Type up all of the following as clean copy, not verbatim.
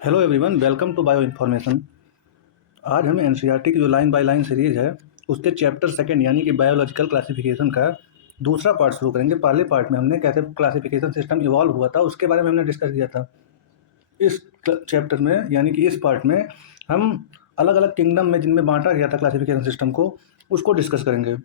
Hello everyone, welcome to bio information. आज हम NCERT की जो लाइन बाय लाइन सीरीज़ है उसके चैप्टर सेकंड यानी कि बायोलॉजिकल क्लासिफिकेशन का दूसरा पार्ट शुरू करेंगे। पहले पार्ट में हमने कैसे क्लासिफिकेशन सिस्टम इवॉल्व हुआ था उसके बारे में हमने डिस्कस किया था। इस चैप्टर में यानी कि इस पार्ट में हम अलग अलग किंगडम में जिनमें बांटा गया था क्लासिफिकेशन सिस्टम को उसको डिस्कस करेंगे।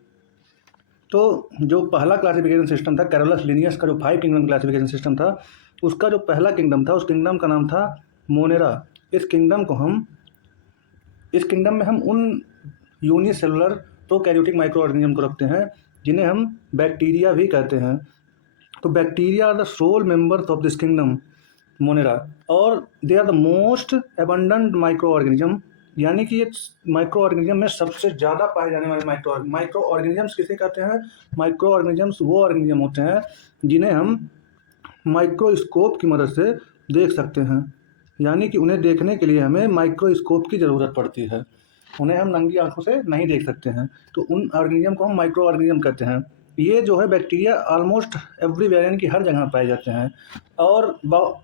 तो जो पहला क्लासिफिकेशन सिस्टम था कैरोलस लिनियस का, जो 5 किंगडम क्लासिफिकेशन सिस्टम था, उसका जो पहला किंगडम था उस किंगडम का नाम था मोनेरा। इस किंगडम में हम उन यूनिसेलुलर प्रोकैरियोटिक माइक्रो ऑर्गेनिज्म को रखते हैं जिन्हें हम बैक्टीरिया भी कहते हैं। तो bacteria are the sole members of this kingdom Monera, और they are the most abundant micro organism, यानी कि ये माइक्रो ऑर्गेनिज्म में सबसे ज़्यादा पाए जाने वाले माइक्रो ऑर्गेनिजम्स किसे कहते हैं? माइक्रो ऑर्गेनिजम्स वो ऑर्गेनिज्म होते हैं जिन्हें हम माइक्रोस्कोप की मदद से देख सकते हैं, यानी कि उन्हें देखने के लिए हमें माइक्रोस्कोप की ज़रूरत पड़ती है। उन्हें हम नंगी आंखों से नहीं देख सकते हैं, तो उन ऑर्गेनिज्म को हम माइक्रो ऑर्गेनिज्म कहते हैं। ये जो है बैक्टीरिया ऑलमोस्ट एवरीवेयर यानी कि हर जगह पाए जाते हैं, और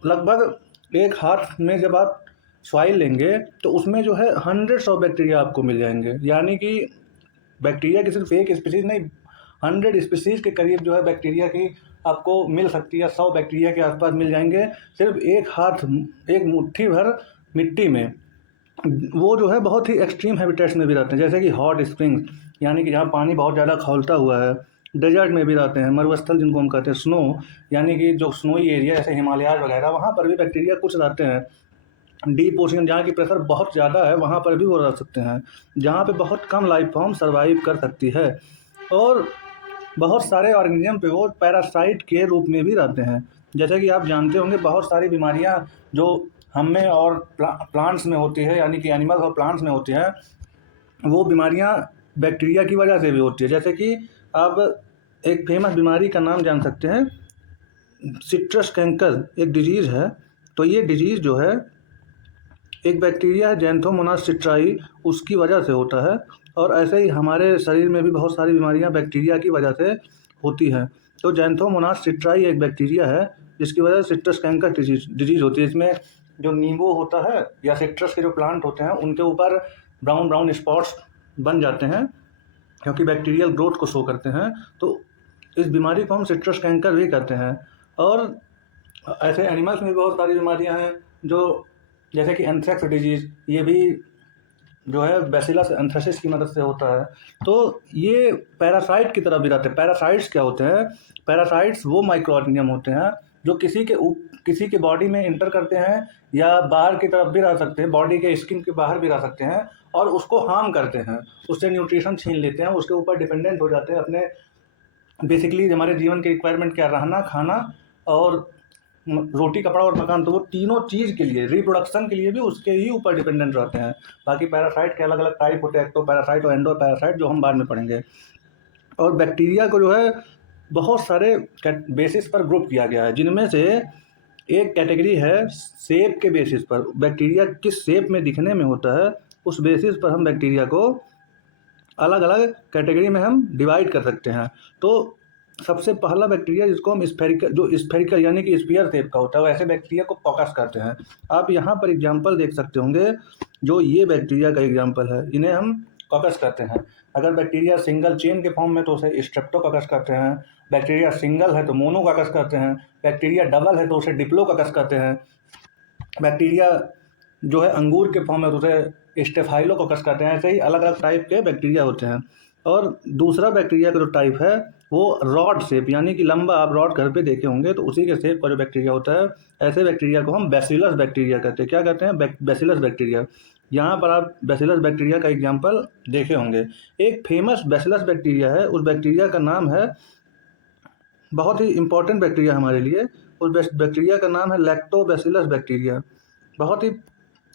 लगभग एक हाथ में जब आप सॉइल लेंगे तो उसमें जो है हंड्रेड्स ऑफ बैक्टीरिया आपको मिल जाएंगे। यानी कि बैक्टीरिया की सिर्फ एक स्पीसीज नहीं, 100 स्पीसीज के करीब जो है बैक्टीरिया की आपको मिल सकती है। 100 बैक्टीरिया के आसपास मिल जाएंगे सिर्फ एक मुट्ठी भर मिट्टी में। वो जो है बहुत ही एक्सट्रीम हैबिटेट्स में भी रहते हैं, जैसे कि हॉट स्प्रिंग्स यानी कि जहाँ पानी बहुत ज़्यादा खौलता हुआ है। डेजर्ट में भी रहते हैं, मरुस्थल जिनको हम कहते हैं, स्नो यानी कि जो स्नोई एरिया जैसे हिमालय वगैरह, वहाँ पर भी बैक्टीरिया कुछ रहते हैं। डीप ओशन जहाँ की प्रेशर बहुत ज़्यादा है वहाँ पर भी वो रह सकते हैं, जहाँ पे बहुत कम लाइफ फॉर्म सर्वाइव कर सकती है। और बहुत सारे ऑर्गेनिज्म पे वो पैरासाइट के रूप में भी रहते हैं। जैसे कि आप जानते होंगे बहुत सारी बीमारियां जो हम में और प्लांट्स में होती है, यानी कि एनिमल्स और प्लांट्स में होती है, वो बीमारियां बैक्टीरिया की वजह से भी होती है। जैसे कि आप एक फेमस बीमारी का नाम जान सकते हैं, सिट्रस कैंकर एक डिजीज़ है। तो ये डिजीज़ जो है एक बैक्टीरिया है जैंथोमोनास सिट्राई, उसकी वजह से होता है। और ऐसे ही हमारे शरीर में भी बहुत सारी बीमारियां बैक्टीरिया की वजह से होती हैं। तो जैंथोमोनास सिट्राई एक बैक्टीरिया है जिसकी वजह से सिट्रस कैंकर डिजीज़ होती है। इसमें जो नींबू होता है या सिट्रस के जो प्लांट होते हैं उनके ऊपर ब्राउन ब्राउन स्पॉट्स बन जाते हैं क्योंकि बैक्टीरियल ग्रोथ को शो करते हैं। तो इस बीमारी को हम सिट्रस कैंकर भी कहते हैं। और ऐसे एनिमल्स में भी बहुत सारी बीमारियां हैं, जो जैसे कि एंथ्रेक्स डिजीज़, ये भी जो है बैसिलस एंथ्रेसिस की मदद से होता है। तो ये पैरासाइट की तरह भी रहते हैं। पैरासाइट्स क्या होते हैं? पैरासाइट्स वो माइक्रो ऑर्गेनिज्म होते हैं जो किसी के बॉडी में इंटर करते हैं या बाहर की तरफ भी रह सकते हैं, बॉडी के स्किन के बाहर भी रह सकते हैं, और उसको हार्म करते हैं, उससे न्यूट्रिशन छीन लेते हैं, उसके ऊपर डिपेंडेंट हो जाते हैं अपने। बेसिकली हमारे जीवन की रिक्वायरमेंट क्या, रहना, खाना और रोटी, कपड़ा और मकान, तो वो तीनों चीज़ के लिए, रिप्रोडक्शन के लिए भी उसके ही ऊपर डिपेंडेंट रहते हैं। बाकी पैरासाइट के अलग अलग टाइप होते हैं, एक्टो पैरासाइट और एंडो पैरासाइट, जो हम बाद में पढ़ेंगे। और बैक्टीरिया को जो है बहुत सारे बेसिस पर ग्रुप किया गया है, जिनमें से एक कैटेगरी है शेप के बेसिस पर। बैक्टीरिया किस शेप में दिखने में होता है उस बेसिस पर हम बैक्टीरिया को अलग अलग कैटेगरी में हम डिवाइड कर सकते हैं। तो सबसे पहला बैक्टीरिया जिसको हम स्फेरिकल यानी कि स्फीयर शेप का होता है, वैसे बैक्टीरिया को कॉकस कहते हैं। आप यहाँ पर एग्जाम्पल देख सकते होंगे, जो ये बैक्टीरिया का एग्जाम्पल है, इन्हें हम कॉकस कहते हैं। अगर बैक्टीरिया सिंगल चेन के फॉर्म में तो उसे स्ट्रेप्टोकॉकस कहते हैं। बैक्टीरिया सिंगल है तो मोनोकॉकस कहते हैं। बैक्टीरिया डबल है तो उसे डिप्लोकॉकस कहते हैं। बैक्टीरिया जो है अंगूर के फॉर्म में तो उसे स्टेफाइलोकोकस कहते हैं। ऐसे ही अलग अलग टाइप के बैक्टीरिया होते हैं। और दूसरा बैक्टीरिया का जो टाइप है वो रॉड शेप, यानी कि लंबा, आप रॉड घर पे देखे होंगे तो उसी के शेप का जो बैक्टीरिया होता है, ऐसे बैक्टीरिया को हम बैसिलस बैक्टीरिया कहते हैं। क्या कहते हैं? Bacillus bacteria. यहाँ पर आप बैसिलस बैक्टीरिया का एग्जाम्पल देखे होंगे। एक फेमस बैसिलस बैक्टीरिया है, उस बैक्टीरिया का नाम है, बहुत ही इंपॉर्टेंट बैक्टीरिया हमारे लिए, उस बैक्टीरिया का नाम है लैक्टोबैसिलस बैक्टीरिया। बहुत ही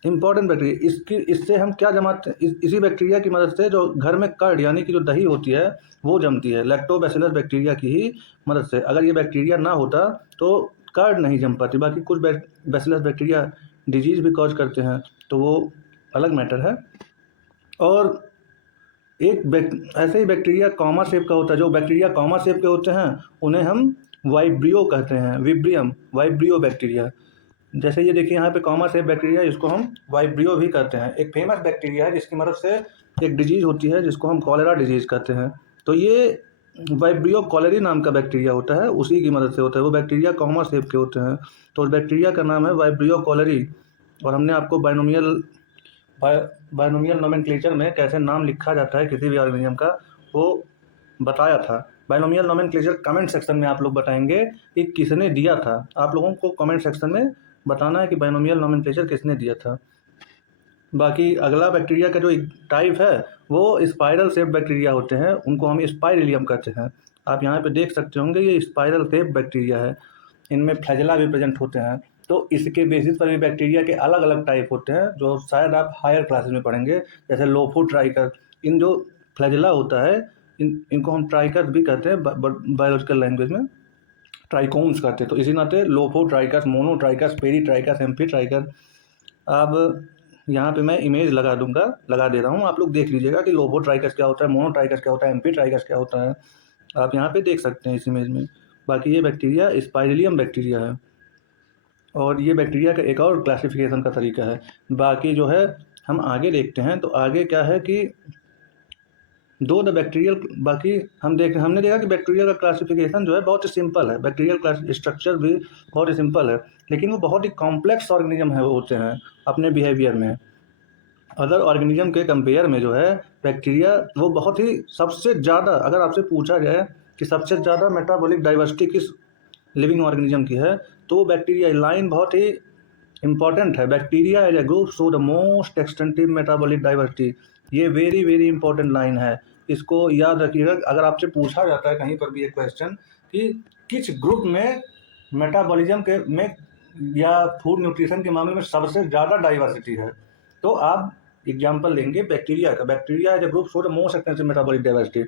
इंपॉर्टेंट बैक्टीरिया। इससे हम क्या जमाते हैं? इसी बैक्टीरिया की मदद से जो घर में कर्ड यानी कि जो दही होती है वो जमती है, लैक्टोबैसिलस बैक्टीरिया की ही मदद से। अगर ये बैक्टीरिया ना होता तो कर्ड नहीं जम पाती। बाकी कुछ बैसिलस बैक्टीरिया डिजीज़ भी कॉज करते हैं, तो वो अलग मैटर है। और ऐसे ही बैक्टीरिया कॉमा शेप का होता है। जो बैक्टीरिया कॉमा शेप के होते हैं उन्हें हम वाइब्रियो कहते हैं, विब्रियम, वाइब्रियो बैक्टीरिया। जैसे ये देखिए यहाँ पे कॉमा सेफ बैक्टीरिया, इसको हम वाइब्रियो भी कहते हैं। एक फेमस बैक्टीरिया है जिसकी मदद से एक डिजीज़ होती है जिसको हम कॉलेरा डिजीज़ कहते हैं। तो ये वाइब्रियो कॉलेरी नाम का बैक्टीरिया होता है, उसी की मदद से होता है। वो बैक्टीरिया कॉमा सेफ के होते हैं। तो उस बैक्टीरिया का नाम है वाइब्रियो कॉलेरी। और हमने आपको बायनोमियल नोमेनक्लेचर में कैसे नाम लिखा जाता है किसी भी ऑर्गेनिज्म का, वो बताया था। बायनोमियल नोमेनक्लेचर कमेंट सेक्शन में आप लोग बताएंगे कि किसने दिया था। आप लोगों को कमेंट सेक्शन में बताना है कि बायनोमियल नोमेनक्लेचर किसने दिया था। बाकी अगला बैक्टीरिया का जो टाइप है वो स्पाइरल शेप बैक्टीरिया होते हैं, उनको हम स्पाइरेलियम कहते हैं। आप यहाँ पे देख सकते होंगे ये स्पाइरल शेप बैक्टीरिया है, इनमें फ्लैजेला भी प्रेजेंट होते हैं। तो इसके बेसिस पर भी बैक्टीरिया के अलग अलग टाइप होते हैं जो शायद आप हायर क्लासेस में पढ़ेंगे, जैसे लोफोट्राइकर। इन जो फ्लैजेला होता है इनको हम ट्राइकस भी कहते हैं बायोलॉजिकल लैंग्वेज में, ट्राइकोन्स कहते हैं। तो इसी नाते लोफोट्राइकस, मोनोट्राइकस, पेरीट्राइकस, एम्फीट्राइकस। अब यहाँ पे मैं इमेज लगा दे रहा हूँ, आप लोग देख लीजिएगा कि लोफोट्राइकस क्या होता है, मोनोट्राइकस क्या होता है, एम्फीट्राइकस क्या होता है। आप यहाँ पे देख सकते हैं इस इमेज में। बाकी ये बैक्टीरिया स्पाइरेलियम बैक्टीरिया है, और ये बैक्टीरिया का एक और क्लासिफिकेशन का तरीका है। बाकी जो है हम आगे देखते हैं। तो आगे क्या है कि दो द बैक्टीरियल, बाकी हमने देखा कि बैक्टीरिया का क्लासिफिकेशन जो है बहुत ही सिंपल है, बैक्टीरियल क्लास स्ट्रक्चर भी बहुत ही सिंपल है, लेकिन वो बहुत ही कॉम्प्लेक्स ऑर्गेनिज्म है होते हैं अपने बिहेवियर में। अदर ऑर्गेनिज्म के कंपेयर में जो है बैक्टीरिया वो बहुत ही सबसे ज़्यादा, अगर आपसे पूछा जाए कि सबसे ज़्यादा मेटाबॉलिक डाइवर्सिटी किस लिविंग ऑर्गेनिज्म की है, तो बैक्टीरिया लाइन बहुत ही इंपॉर्टेंट है। Bacteria as a group show the most extensive metabolic diversity. ये वेरी वेरी इंपॉर्टेंट लाइन है, इसको याद रखिएगा। अगर आपसे पूछा जाता है कहीं पर भी एक क्वेश्चन कि किस ग्रुप में मेटाबॉलिज्म के में या फूड न्यूट्रिशन के मामले में सबसे ज़्यादा डाइवर्सिटी है, तो आप एग्जाम्पल लेंगे बैक्टीरिया का। Bacteria as a group show the most extensive metabolic diversity.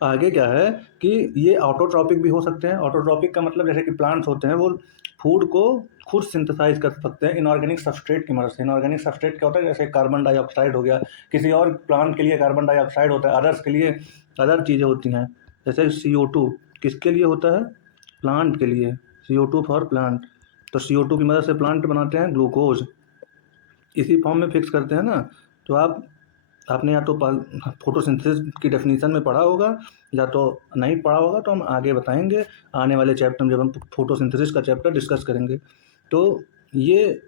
आगे क्या है कि ये ऑटोट्रॉपिक भी हो सकते हैं। ऑटोट्रॉपिक का मतलब जैसे कि प्लांट्स होते हैं वो फूड को खुद सिंथेसाइज कर सकते हैं इनऑर्गेनिक सबस्ट्रेट की मदद से। इनऑर्गेनिक सबस्ट्रेट क्या होता है, जैसे कार्बन डाइऑक्साइड हो गया, किसी और प्लांट के लिए कार्बन डाइऑक्साइड होता है, अदर्स के लिए अदर चीज़ें होती हैं। जैसे CO2 किसके लिए होता है, प्लांट के लिए, CO2 फॉर प्लांट। तो CO2 की मदद से प्लांट बनाते हैं ग्लूकोज, इसी फॉर्म में फिक्स करते हैं ना। तो आपने या तो फोटोसिंथेसिस की डेफिनेशन में पढ़ा होगा या तो नहीं पढ़ा होगा, तो हम आगे बताएंगे आने वाले चैप्टर में जब हम फोटोसिंथेसिस का चैप्टर डिस्कस करेंगे। तो ये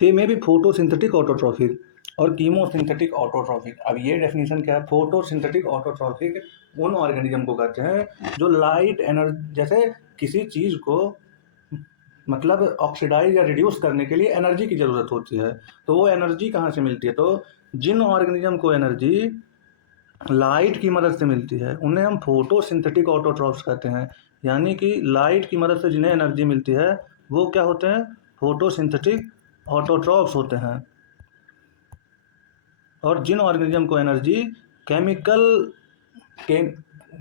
दे में भी फोटोसिंथेटिक ऑटोट्रॉफिक और कीमोसिंथेटिक ऑटोट्रॉफिक। अब ये डेफिनेशन क्या है, फोटोसिंथेटिक ऑटोट्रॉफिक उन ऑर्गेनिज्म को कहते हैं जो लाइट एनर्जी, जैसे किसी चीज़ को मतलब ऑक्सीडाइज या रिड्यूस करने के लिए एनर्जी की ज़रूरत होती है, तो वो एनर्जी कहाँ से मिलती है, तो जिन ऑर्गेनिज्म को एनर्जी लाइट की मदद से मिलती है उन्हें हम फोटोसिंथेटिक ऑटोट्रॉफ्स कहते हैं। यानी कि लाइट की मदद से जिन्हें एनर्जी मिलती है वो क्या होते हैं, फोटोसिंथेटिक ऑटोट्रॉफ्स होते हैं। और जिन ऑर्गेनिज्म को एनर्जी केमिकल के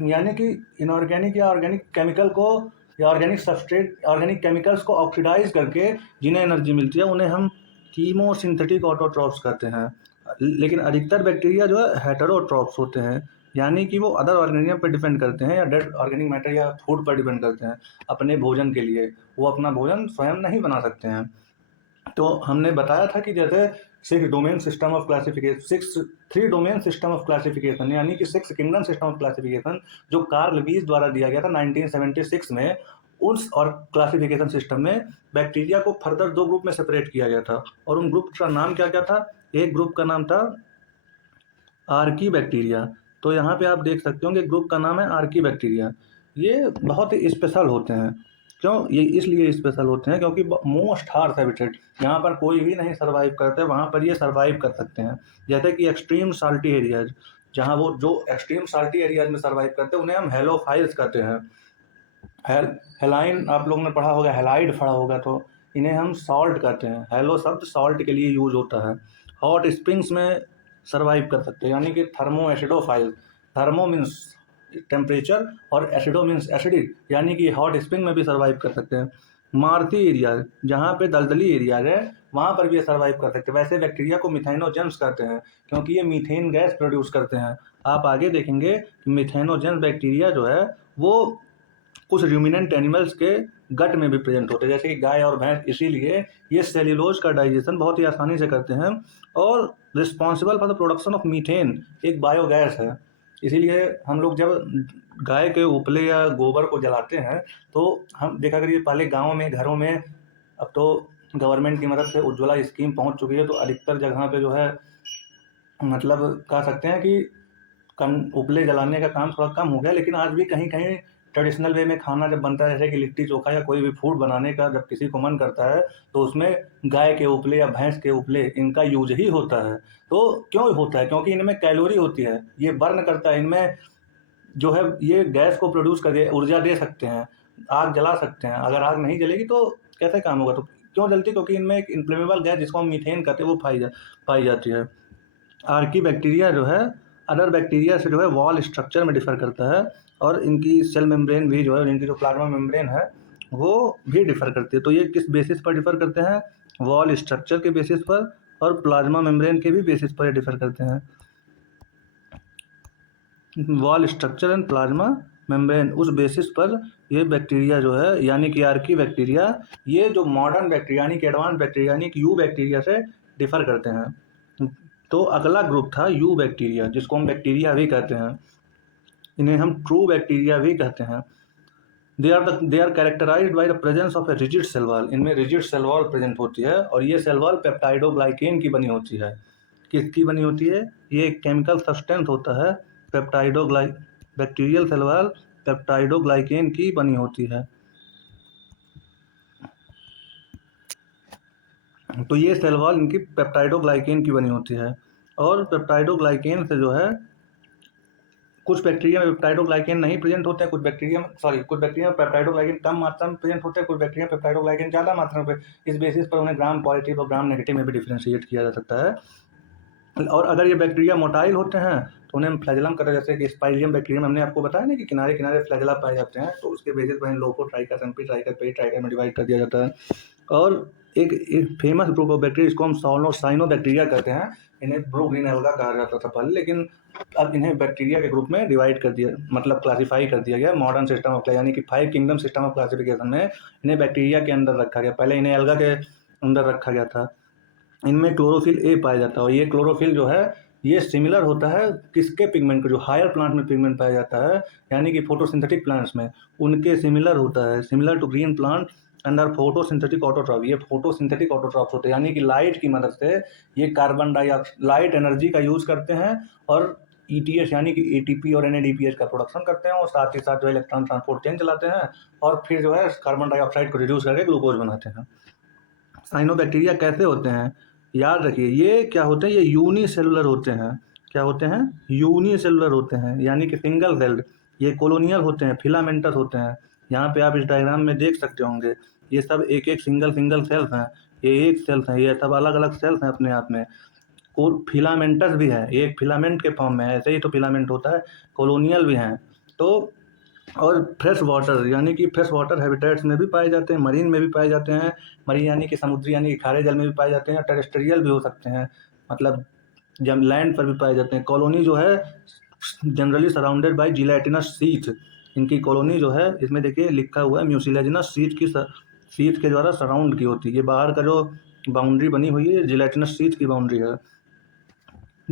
यानी कि इनऑर्गेनिक या ऑर्गेनिक केमिकल को या ऑर्गेनिक सबस्ट्रेट ऑर्गेनिक केमिकल्स को ऑक्सीडाइज करके जिन्हें एनर्जी मिलती है उन्हें हम कीमोसिंथेटिक ऑटोट्रॉफ्स कहते हैं। लेकिन अधिकतर बैक्टीरिया जो है हेटेरोट्रॉफ्स होते हैं, यानी कि वो अदर ऑर्गेनिज्म पर डिपेंड करते हैं या डेड ऑर्गेनिक मैटर या फूड पर डिपेंड करते हैं अपने भोजन के लिए। वो अपना भोजन स्वयं नहीं बना सकते हैं। तो हमने बताया था कि जैसे 3 डोमेन सिस्टम ऑफ क्लासिफिकेशन यानी कि 6 किंगडम सिस्टम ऑफ क्लासिफिकेशन जो कार्ल वीज द्वारा दिया गया था 1976 में, उस और क्लासिफिकेशन सिस्टम में बैक्टीरिया को फर्दर 2 ग्रुप में सेपरेट किया गया था। और उन ग्रुप का नाम क्या क्या था, एक ग्रुप का नाम था आर्की बैक्टीरिया। तो यहाँ पे आप देख सकते होंगे ग्रुप का नाम है आर्की बैक्टीरिया। ये बहुत ही स्पेशल होते हैं। क्यों ये इसलिए स्पेशल होते हैं क्योंकि मोस्ट हार्श हैबिटेट, यहाँ पर कोई भी नहीं सर्वाइव करते, वहाँ पर ये सर्वाइव कर सकते हैं। जैसे कि एक्सट्रीम साल्टी एरियाज, जहाँ वो जो एक्सट्रीम साल्टी एरियाज में सर्वाइव करते हैं उन्हें हम हेलोफाइल्स कहते हैं। हेलाइन आप लोगों ने पढ़ा होगा, हेलाइड पढ़ा होगा, तो इन्हें हम सॉल्ट कहते हैं। हेलो शब्द सॉल्ट के लिए यूज होता है। हॉट स्प्रिंग्स में सर्वाइव कर सकते हैं, यानी कि thermo acidophile. Thermo means temperature और एसिडो मीन्स एसिडिक, यानी कि हॉट स्प्रिंग में भी सर्वाइव कर सकते हैं। मार्थी एरिया, जहाँ पे दलदली एरिया है वहाँ पर भी सर्वाइव कर सकते हैं। वैसे बैक्टीरिया को मिथेनोजेंस कहते हैं क्योंकि ये मीथेन गैस प्रोड्यूस करते हैं। आप आगे देखेंगे कि मिथेनोजेंस बैक्टीरिया जो है वो कुछ रूमिनेंट एनिमल्स के गट में भी प्रेजेंट होते हैं, जैसे कि गाय और भैंस। इसीलिए ये सेल्यूलोज का डाइजेशन बहुत ही आसानी से करते हैं और responsible for the production of methane, एक बायोगैस है। इसीलिए हम लोग जब गाय के उपले या गोबर को जलाते हैं तो हम देखा करिए, पहले गाँव में घरों में, अब तो गवर्नमेंट की मदद से उज्ज्वला स्कीम पहुंच चुकी है, तो अधिकतर जगह पे जो है मतलब कह सकते हैं कि उपले जलाने का काम थोड़ा कम हो गया, लेकिन आज भी कहीं कहीं ट्रेडिशनल वे में खाना जब बनता है, जैसे कि लिट्टी चोखा या कोई भी फूड बनाने का जब किसी को मन करता है तो उसमें गाय के उपले या भैंस के उपले इनका यूज ही होता है। तो क्यों होता है? क्योंकि इनमें कैलोरी होती है, ये बर्न करता है, इनमें जो है ये गैस को प्रोड्यूस कर ऊर्जा दे सकते हैं, आग जला सकते हैं। अगर आग नहीं जलेगी तो कैसे काम होगा? तो क्यों जलती? क्योंकि इनमें एक इन्फ्लेमेबल गैस जिसको हम मीथेन कहते हैं वो पाई जाती है। आर्की बैक्टीरिया जो है अदर बैक्टीरिया से जो है वॉल स्ट्रक्चर में डिफर करता है, और इनकी सेल मेम्ब्रेन भी जो है, इनकी जो प्लाज्मा मेम्ब्रेन है वो भी डिफर करती है। तो ये किस बेसिस पर डिफर करते हैं? वॉल स्ट्रक्चर के बेसिस पर और प्लाज्मा मेम्ब्रेन के भी बेसिस पर डिफर करते हैं। Wall structure and plasma membrane, उस बेसिस पर ये बैक्टीरिया जो है यानी कि आर्की बैक्टीरिया, ये जो मॉडर्न बैक्टीरिया यानी कि एडवांस बैक्टीरिया यानी कि यू बैक्टीरिया से डिफर करते हैं। तो अगला ग्रुप था यू बैक्टीरिया, जिसको हम बैक्टीरिया भी कहते हैं, इन्हें हम ट्रू बैक्टीरिया भी कहते हैं। They are characterized by the presence of a rigid cell wall, इनमें रिजिड सेल वॉल प्रेजेंट होती है, और ये सेल वॉल पेप्टाइडोग्लाइकेन की बनी होती है। किसकी बनी होती है? ये एक केमिकल सब्सटेंस होता है, बैक्टीरियल सेल वॉल पेप्टाइडोग्लाइकेन की बनी होती है। तो ये सेल वॉल इनकी पेप्टाइडोग्लाइकेन की बनी होती है, और पेप्टाइडोग्लाइकेन से जो है कुछ बैक्टीरिया में पेप्टाइडोग्लाइकेन नहीं प्रेजेंट होते हैं, कुछ बैक्टीरिया में पेप्टाइडोग्लाइकेन कम मात्रा में प्रेजेंट होते हैं, कुछ बैक्टीरिया में पेप्टाइडोग्लाइकेन ज़्यादा मात्रा में। इस बेसिस पर उन्हें ग्राम पॉजिटिव और ग्राम नेगेटिव में भी डिफ्रेंशिएट किया जा सकता है। और अगर ये बैक्टीरिया मोटाइल होते हैं तो उन्हें हम फ्लैजेलम कहते हैं, जैसे कि स्पाइरियम बैक्टीरियम हमने आपको बताया ना कि किनारे किनारे फ्लैजेला पाए जाते हैं, तो उसके बेसिस पर लोको ट्राइका सनपी ट्राइका पेरी ट्राइका में डिवाइड कर दिया जाता है। और एक फेमस ग्रुप ऑफ बैक्टीरिया जिसको हम साइनो बैक्टीरिया कहते हैं, इन्हें ब्लू ग्रीन एल्गा कहा जाता था पहले, लेकिन अब इन्हें बैक्टीरिया के ग्रुप में डिवाइड कर दिया, मतलब क्लासीफाई कर दिया गया मॉडर्न सिस्टम ऑफ, यानी कि 5 किंगडम सिस्टम ऑफ क्लासिफिकेशन में इन्हें बैक्टीरिया के अंदर रखा गया। पहले इन्हें एल्गा के अंदर रखा गया था। इनमें क्लोरोफिल ए पाया जाता है, और ये क्लोरोफिल जो है ये सिमिलर होता है किसके पिगमेंट को, जो हायर प्लांट में पिगमेंट पाया जाता है यानी कि फोटोसिंथेटिक प्लांट्स में, उनके सिमिलर होता है, similar to green plant and are photosynthetic autotroph. ये फोटोसिंथेटिक ऑटोट्रॉफ होते हैं, यानी कि लाइट की मदद से ये कार्बन डाइऑक्साइड लाइट एनर्जी का यूज करते हैं, और ईटीएस यानी कि एटीपी और एनएडीपीएस का प्रोडक्शन करते हैं, और साथ ही साथ जो इलेक्ट्रॉन ट्रांसपोर्ट चेन चलाते हैं, और फिर जो है कार्बन डाइऑक्साइड को रिड्यूस करके ग्लूकोज बनाते हैं। साइनोबैक्टीरिया कैसे होते हैं? याद रखिए, ये क्या होते हैं? ये यूनिसेलुलर होते हैं। क्या होते हैं? यूनिसेलुलर होते हैं, यानी कि सिंगल सेल्ड। ये कॉलोनियल होते हैं, फिलामेंटस होते हैं। यहाँ पे आप इस डायग्राम में देख सकते होंगे, ये सब एक एक सिंगल सेल्स हैं, ये एक सेल्स हैं, ये सब अलग अलग सेल्स हैं अपने आप में। फिलामेंटस भी है, एक फिलामेंट के फॉर्म में है, ऐसे ही तो फिलामेंट होता है। कॉलोनियल भी हैं। तो और फ्रेश वाटर यानी कि फ्रेश वाटर हैबिटेट्स में भी पाए जाते हैं, मरीन में भी पाए जाते हैं, मरीन यानी कि समुद्री यानी कि खारे जल में भी पाए जाते हैं, टेरेस्ट्रियल भी हो सकते हैं, मतलब जब लैंड पर भी पाए जाते हैं। कॉलोनी जो है generally surrounded by gelatinous sheath, इनकी कॉलोनी जो है इसमें देखिए लिखा हुआ है म्यूसिलेजिनस शीथ के द्वारा सराउंड की होती है। ये बाहर का जो बाउंड्री बनी हुई है जिलेटिनस शीथ की बाउंड्री है।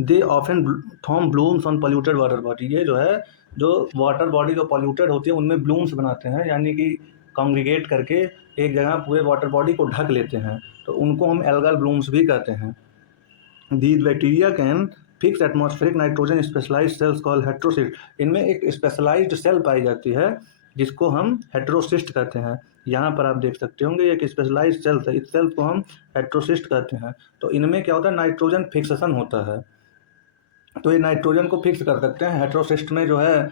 They often form blooms on polluted water body, ये जो है जो वाटर बॉडी जो पोल्यूटेड होती है उनमें ब्लूम्स बनाते हैं, यानी कि कॉन्ग्रीगेट करके एक जगह पूरे वाटर बॉडी को ढक लेते हैं, तो उनको हम एल्गल ब्लूम्स भी कहते हैं। These bacteria can fix atmospheric nitrogen specialized cells called heterocyst, इनमें एक स्पेशलाइज्ड सेल पाई जाती है जिसको हम हेट्रोसिस्ट कहते हैं। यहाँ पर आप देख सकते होंगे एक स्पेशलाइज्ड सेल्स है, इस सेल्स को हम हेट्रोसिस्ट कहते हैं। तो इनमें क्या होता है? नाइट्रोजन फिक्सेशन होता है, तो ये नाइट्रोजन को फिक्स कर सकते हैं। हेट्रोसिस्ट में जो है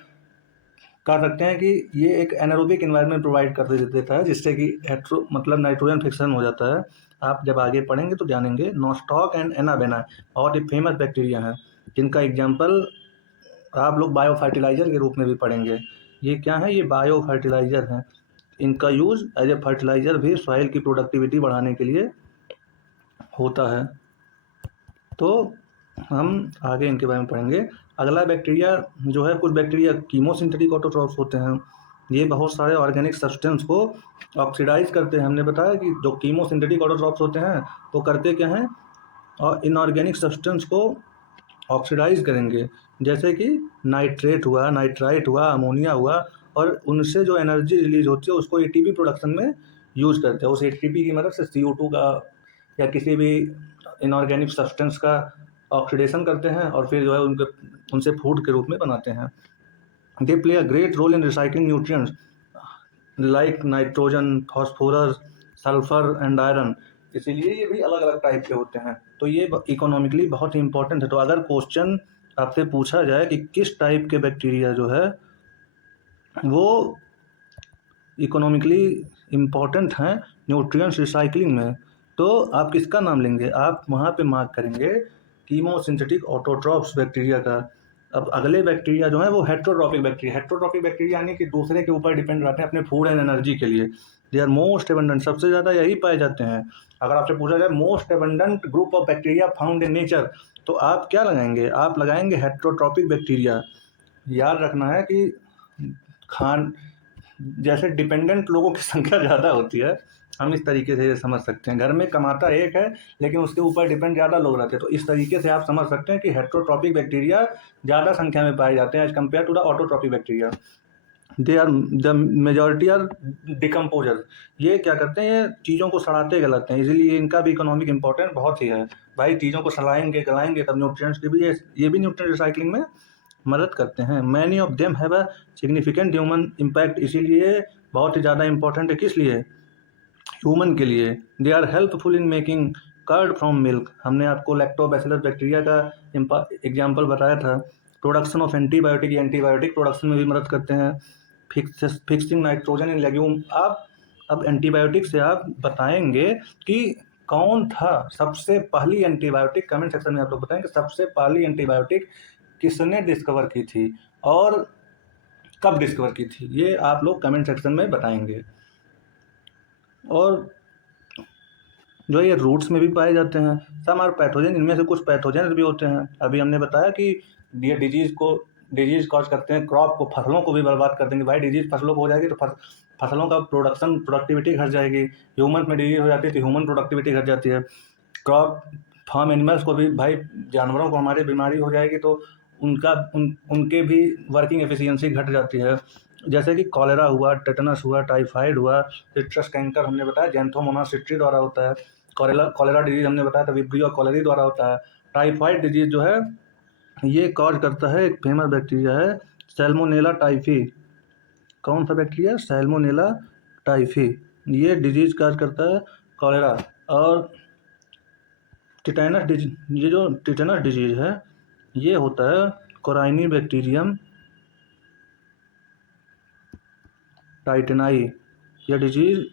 कह सकते हैं कि ये एक एनारोबिक इन्वायरमेंट प्रोवाइड कर देता है, जिससे कि हेट्रो मतलब नाइट्रोजन फिक्सन हो जाता है। आप जब आगे पढ़ेंगे तो जानेंगे। नॉस्टॉक एंड एनाबेना बहुत ही फेमस बैक्टीरिया हैं, जिनका एग्जाम्पल आप लोग बायो फर्टिलाइजर के रूप में भी पढ़ेंगे। ये क्या है? ये बायो फर्टिलाइजर हैं। इनका यूज़ एज ए फर्टिलाइजर भी सॉइल की प्रोडक्टिविटी बढ़ाने के लिए होता है। तो हम आगे इनके बारे में पढ़ेंगे। अगला बैक्टीरिया जो है, कुछ बैक्टीरिया कीमोसिंथेटिक ऑटोट्रॉफ्स होते हैं, ये बहुत सारे ऑर्गेनिक सब्सटेंस को ऑक्सीडाइज करते हैं। हमने बताया कि जो कीमोसिंथेटिक ऑटोट्रॉफ्स होते हैं तो करते क्या हैं, और इनऑर्गेनिक सब्सटेंस को ऑक्सीडाइज करेंगे, जैसे कि नाइट्रेट हुआ, नाइट्राइट हुआ, अमोनिया हुआ, और उनसे जो एनर्जी रिलीज होती है उसको एटीपी प्रोडक्शन में यूज करते हैं। उस एटीपी की मदद से CO2 का या किसी भी इनऑर्गेनिक सब्सटेंस का ऑक्सीडेशन करते हैं और फिर जो है उनसे फूड के रूप में बनाते हैं। They play a great role in recycling nutrients like nitrogen, phosphorus, sulphur and iron. इसीलिए ये भी अलग अलग टाइप के होते हैं। तो ये इकोनॉमिकली बहुत ही इंपॉर्टेंट है। तो अगर क्वेश्चन आपसे पूछा जाए कि किस टाइप के बैक्टीरिया जो है वो इकोनॉमिकली इम्पॉर्टेंट हैं न्यूट्रिएंट्स रिसाइकलिंग में, तो आप किसका नाम लेंगे? आप वहाँ पे मार्क करेंगे कीमोसिंथेटिक ऑटोट्रॉफ्स बैक्टीरिया का। अब अगले बैक्टीरिया जो है वो हेट्रोट्रॉपिक बैक्टीरिया। हेट्रोट्रॉपिक बैक्टीरिया यानी कि दूसरे के ऊपर डिपेंड रहते हैं अपने फूड एंड एनर्जी के लिए। दे आर मोस्ट एबंडेंट, सबसे ज़्यादा यही पाए जाते हैं। अगर आपसे पूछा जाए most abundant group of bacteria found in nature, तो आप क्या लगाएंगे? आप लगाएंगे हेट्रोट्रॉपिक बैक्टीरिया। याद रखना है कि खान जैसे डिपेंडेंट लोगों की संख्या ज़्यादा होती है, हम इस तरीके से ये समझ सकते हैं। घर में कमाता एक है लेकिन उसके ऊपर डिपेंड ज़्यादा लोग रहते हैं, तो इस तरीके से आप समझ सकते हैं कि हेट्रोट्रॉपिक बैक्टीरिया ज़्यादा संख्या में पाए जाते हैं as compare to the autotrophic bacteria. They are the majority are decomposer. ये क्या करते हैं? ये चीज़ों को सड़ाते गलाते हैं, इसीलिए इनका भी इकोनॉमिक इंपॉर्टेंट बहुत ही है। भाई चीज़ों को सड़ाएंगे गलाएंगे तब न्यूट्रिएंट्स की भी ये भी न्यूट्रिएंट रिसाइकलिंग में मदद करते हैं। Many of them have a significant human impact. इसीलिए बहुत ही ज़्यादा इंपॉर्टेंट है। किस लिए? ह्यूमन के लिए। They are helpful in making curd from milk. हमने आपको लैक्टोबैसिलस बैक्टीरिया का एग्जाम्पल बताया था। Production of antibiotic, antibiotic production में भी मदद करते हैं। Fixing nitrogen in legume. आप अब एंटीबायोटिक से आप बताएंगे कि कौन था सबसे पहली एंटीबायोटिक। कमेंट सेक्शन में आप लोग बताएंगे सबसे पहली एंटीबायोटिक किसने डिस्कवर की थी और कब डिस्कवर की थी, ये आप लोग कमेंट सेक्शन में बताएंगे। और जो ये रूट्स में भी पाए जाते हैं। सम आर पैथोजन, इनमें से कुछ पैथोजन भी होते हैं। अभी हमने बताया कि ये डिजीज कॉज करते हैं, क्रॉप को, फसलों को भी बर्बाद कर देंगे। भाई डिजीज फसलों को हो जाएगी तो फसलों का प्रोडक्टिविटी घट जाएगी। ह्यूमन में डिजीज हो जाती है तो ह्यूमन प्रोडक्टिविटी घट जाती है। क्रॉप फार्म एनिमल्स को भी, भाई जानवरों को हमारी बीमारी हो जाएगी तो उनके भी वर्किंग एफिशिएंसी घट जाती है। जैसे कि कॉलेरा हुआ, टेटनस हुआ, टाइफाइड हुआ, सिट्रस कैंकर हमने बताया जेंथोमोनास सिट्री द्वारा होता है। कॉलेरा डिजीज हमने बताया था विब्रियो कॉलेरी द्वारा होता है। टाइफाइड डिजीज जो है ये कॉज करता है एक फेमस बैक्टीरिया है सैल्मोनेला टाइफी। कौन सा बैक्टीरिया? Salmonella typhi. ये डिजीज कॉज करता है कॉलेरा। और टिटेनस डिजीज, ये जो टिटेनस डिजीज है ये होता है कोराइनी बैक्टीरियम टाइटेनाई। यह डिजीज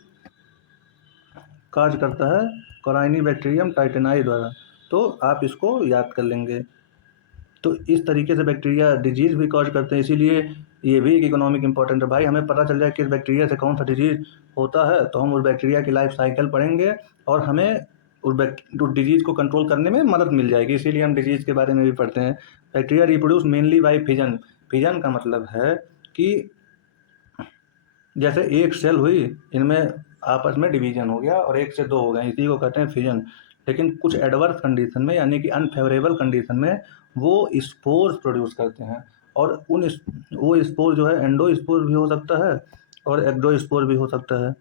काज करता है कोराइनी बैक्टीरियम टाइटेनाई द्वारा। तो आप इसको याद कर लेंगे। तो इस तरीके से बैक्टीरिया डिजीज भी कॉज करते हैं, इसीलिए ये भी एक इकोनॉमिक इंपॉर्टेंट है। भाई हमें पता चल जाए किस बैक्टीरिया से कौन सा डिजीज होता है तो हम उस बैक्टीरिया की लाइफ साइकिल पढ़ेंगे और हमें उस डिजीज को कंट्रोल करने में मदद मिल जाएगी। इसीलिए हम डिजीज के बारे में भी पढ़ते हैं। Bacteria reproduce mainly by fission. Fission का मतलब है कि जैसे एक सेल हुई, इनमें आपस में डिवीजन हो गया और एक से दो हो गए, इसी को कहते हैं फिजन। लेकिन कुछ एडवर्स कंडीशन में यानी कि अनफेवरेबल कंडीशन में वो स्पोर्स प्रोड्यूस करते हैं। और वो स्पोर जो है एंडोस्पोर भी हो सकता है और एक्सोस्पोर भी हो सकता है।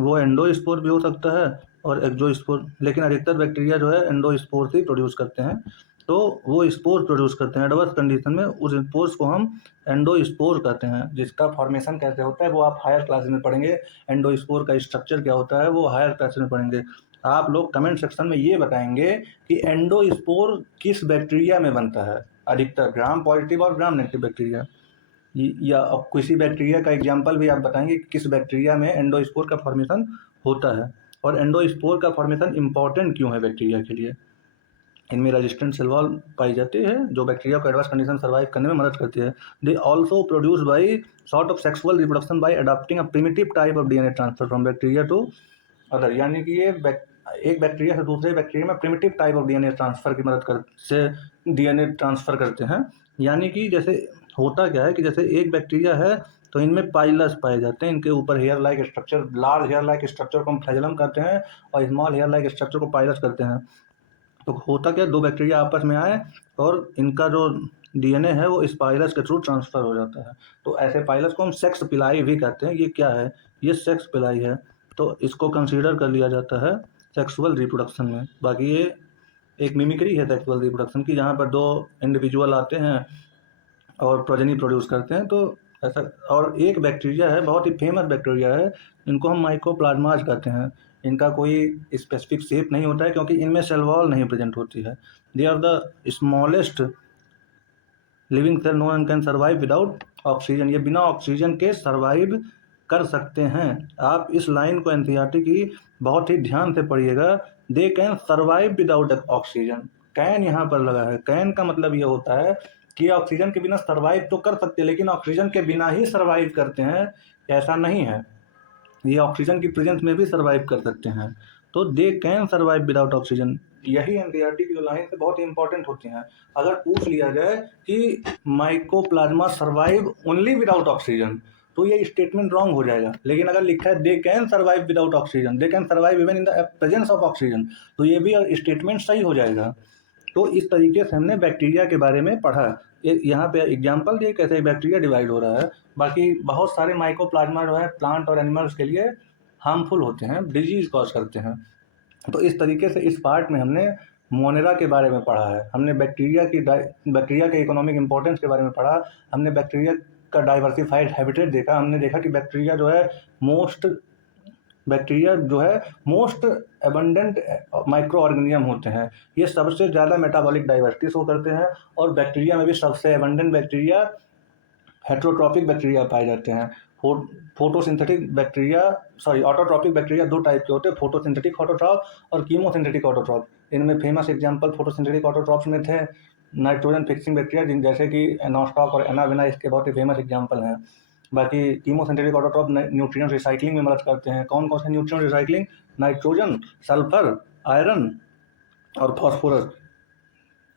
वो एंडोस्पोर भी हो सकता है और एक्सोस्पोर, लेकिन अधिकतर बैक्टीरिया जो है एंडोस्पोर ही प्रोड्यूस करते हैं। तो वो स्पोर प्रोड्यूस करते हैं एडवर्स कंडीशन में। उस स्पोर्स को हम एंडोस्पोर कहते हैं, जिसका फॉर्मेशन कैसे होता है वो आप हायर क्लास में पढ़ेंगे। एंडोस्पोर का स्ट्रक्चर क्या होता है वो हायर क्लास में पढ़ेंगे। आप लोग कमेंट सेक्शन में ये बताएंगे कि एंडोस्पोर किस बैक्टीरिया में बनता है। अधिकतर ग्राम पॉजिटिव और ग्राम नेगेटिव बैक्टीरिया, या किसी बैक्टीरिया का एग्जाम्पल भी आप बताएंगे कि किस बैक्टीरिया में एंडोस्पोर का फॉर्मेशन होता है और एंडोस्पोर का फॉर्मेशन इंपॉर्टेंट क्यों है बैक्टीरिया के लिए। इनमें रेजिस्टेंट सेल वॉल पाई जाती है जो बैक्टीरिया को एडवर्स कंडीशन सर्वाइव करने में मदद करती है। They also produce by sort of sexual reproduction by adopting a primitive type of DNA transfer from bacteria to other. यानी कि ये एक बैक्टीरिया से दूसरे बैक्टीरिया में primitive type of DNA transfer की मदद से डीएनए ट्रांसफर करते हैं। यानी कि जैसे होता क्या है कि जैसे एक बैक्टीरिया है तो इनमें पाइलस पाए जाते हैं। इनके ऊपर hair like structure, large hair like structure को हम फ्लैजेलम करते हैं और स्मॉल हेयर लाइक स्ट्रक्चर को पाइलस करते हैं। तो होता क्या, दो बैक्टीरिया आपस में आए और इनका जो डीएनए है वो इस पाइलस के थ्रू ट्रांसफ़र हो जाता है। तो ऐसे पाइलस को हम सेक्स पिलाई भी कहते हैं। ये क्या है, ये सेक्स पिलाई है, तो इसको कंसीडर कर लिया जाता है सेक्सुअल रिप्रोडक्शन में। बाकी ये एक मिमिक्री है सेक्सुअल रिप्रोडक्शन की, जहाँ पर दो इंडिविजुअल आते हैं और प्रोजेनी प्रोड्यूस करते हैं। तो ऐसा, और एक बैक्टीरिया है, बहुत ही फेमस बैक्टीरिया है, इनको हम माइकोप्लाज्माज कहते हैं। इनका कोई स्पेसिफिक शेप नहीं होता है क्योंकि इनमें सेल वॉल नहीं प्रेजेंट होती है। They are the smallest living cell known and can survive without oxygen. ये बिना ऑक्सीजन के सर्वाइव कर सकते हैं। आप इस लाइन को एनसीईआरटी की बहुत ही ध्यान से पढ़िएगा। They can survive without oxygen, can यहाँ पर लगा है। कैन का मतलब ये होता है कि ऑक्सीजन के बिना सर्वाइव तो कर सकते हैं, लेकिन ऑक्सीजन के बिना ही सर्वाइव करते हैं ऐसा नहीं है, ये ऑक्सीजन की प्रेजेंस में भी सर्वाइव कर सकते हैं। तो they can survive without oxygen, यही एनसीईआरटी की जो लाइन है बहुत ही इंपॉर्टेंट होती हैं। अगर पूछ लिया जाए कि mycoplasma survive only without oxygen, तो ये स्टेटमेंट रॉन्ग हो जाएगा। लेकिन अगर लिखा है they can survive without oxygen, they can survive even in the presence of oxygen, तो ये भी स्टेटमेंट सही हो जाएगा। तो इस तरीके से हमने बैक्टीरिया के बारे में पढ़ा। यहाँ पे एग्जाम्पल दिए कैसे बैक्टीरिया डिवाइड हो रहा है। बाकी बहुत सारे माइकोप्लाज्मा जो है प्लांट और एनिमल्स के लिए हार्मफुल होते हैं, डिजीज कॉज करते हैं। तो इस तरीके से इस पार्ट में हमने मोनेरा के बारे में पढ़ा है, हमने बैक्टीरिया के इकोनॉमिक इंपॉर्टेंस के बारे में पढ़ा, हमने बैक्टीरिया का डाइवर्सिफाइड हैबिटेट देखा। हमने देखा कि बैक्टीरिया जो है मोस्ट एबंडेंट माइक्रो ऑर्गेनिज्म होते हैं। ये सबसे ज़्यादा मेटाबॉलिक डाइवर्सिटी शो करते हैं। और बैक्टीरिया में भी सबसे एबंडेंट बैक्टीरिया हेट्रोट्रॉपिक बैक्टीरिया पाए जाते हैं। फोटोसिंथेटिक बैक्टीरिया, ऑटोट्रॉपिक बैक्टीरिया दो टाइप के होते हैं, फोटोसिंथेटिक ऑटोट्रॉप और कीमोसिंथेटिक ऑटोट्रॉप। इनमें फेमस एग्जांपल फोटोसिंथेटिक ऑटोट्रॉप्स में थे नाइट्रोजन फिक्सिंग बैक्टीरिया, जैसे कि एनोस्टॉक और एनाविना, इसके बहुत ही फेमस एग्जांपल हैं। बाकी कीमोसिंथेटिक ऑटोट्रॉप न्यूट्रिएंट रिसाइकलिंग में मदद करते हैं। कौन कौन से nutrient recycling, nitrogen, sulphur, iron और फॉस्फोरस,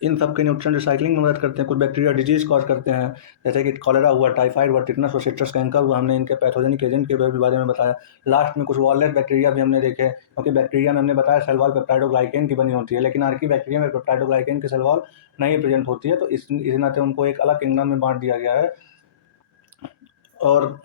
इन सब के न्यूट्रिएंट रिसाइकलिंग में मदद करते हैं। कुछ बैक्टीरिया डिजीज कॉज करते हैं, जैसे कि कॉलेरा हुआ, टाइफाइड हुआ, टिटनस और सिट्रस कैंकर हुआ। हमने इनके पैथोजेनिक एजेंट के बारे में बताया। लास्ट में कुछ वॉललेस बैक्टीरिया भी हमने देखे, क्योंकि बैक्टीरिया में हमने बताया सेल वॉल पेप्टाइडोग्लाइकेन की बनी होती है, लेकिन आर्की बैक्टीरिया में पेप्टाइडोग्लाइकेन की सेल वॉल नहीं प्रेजेंट होती है। तो इस नाते उनको एक अलग किंगडम में बांट दिया गया है और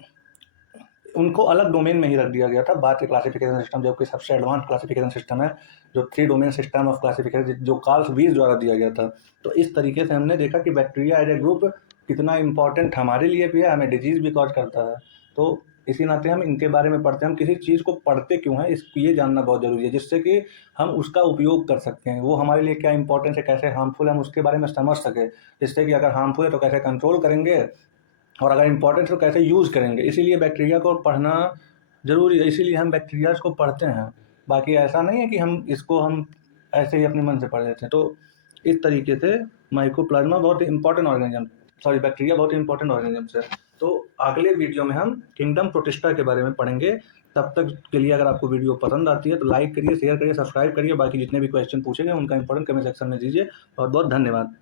उनको अलग डोमेन में ही रख दिया गया था। बात क्लासिफिकेशन सिस्टम, जो कि सबसे एडवांस क्लासिफिकेशन सिस्टम है, जो 3 डोमेन सिस्टम ऑफ क्लासिफिकेशन, जो कार्ल वीस द्वारा दिया गया था। तो इस तरीके से हमने देखा कि बैक्टीरिया एज ए ग्रुप कितना इंपॉर्टेंट हमारे लिए भी है, हमें डिजीज़ भी कॉज करता है। तो इसी नाते हम इनके बारे में पढ़ते हैं। हम किसी चीज़ को पढ़ते क्यों हैं, ये जानना बहुत ज़रूरी है, जिससे कि हम उसका उपयोग कर सकते हैं। वो हमारे लिए क्या इंपॉर्टेंस है, कैसे हार्मफुल है, हम उसके बारे में समझ सकें, जिससे कि अगर हार्मफुल है तो कैसे कंट्रोल करेंगे और अगर इम्पोर्टेंट तो कैसे यूज़ करेंगे। इसीलिए बैक्टीरिया को पढ़ना ज़रूरी है, इसीलिए हम बैक्टीरियाज को पढ़ते हैं। बाकी ऐसा नहीं है कि हम ऐसे ही अपने मन से पढ़ लेते हैं। तो इस तरीके से माइकोप्लाज्मा बहुत ही इंपॉर्टेंट बैक्टीरिया बहुत ही इंपॉर्टेंट ऑर्गेनिजम्स है। तो अगले वीडियो में हम किंगडम प्रोटिस्टा के बारे में पढ़ेंगे। तब तक के लिए अगर आपको वीडियो पसंद आती है तो लाइक करिए, शेयर करिए, सब्सक्राइब करिए। बाकी जितने भी क्वेश्चन पूछे गए उनका इंपॉर्टेंट कमेंट सेक्शन में दीजिए। बहुत बहुत धन्यवाद।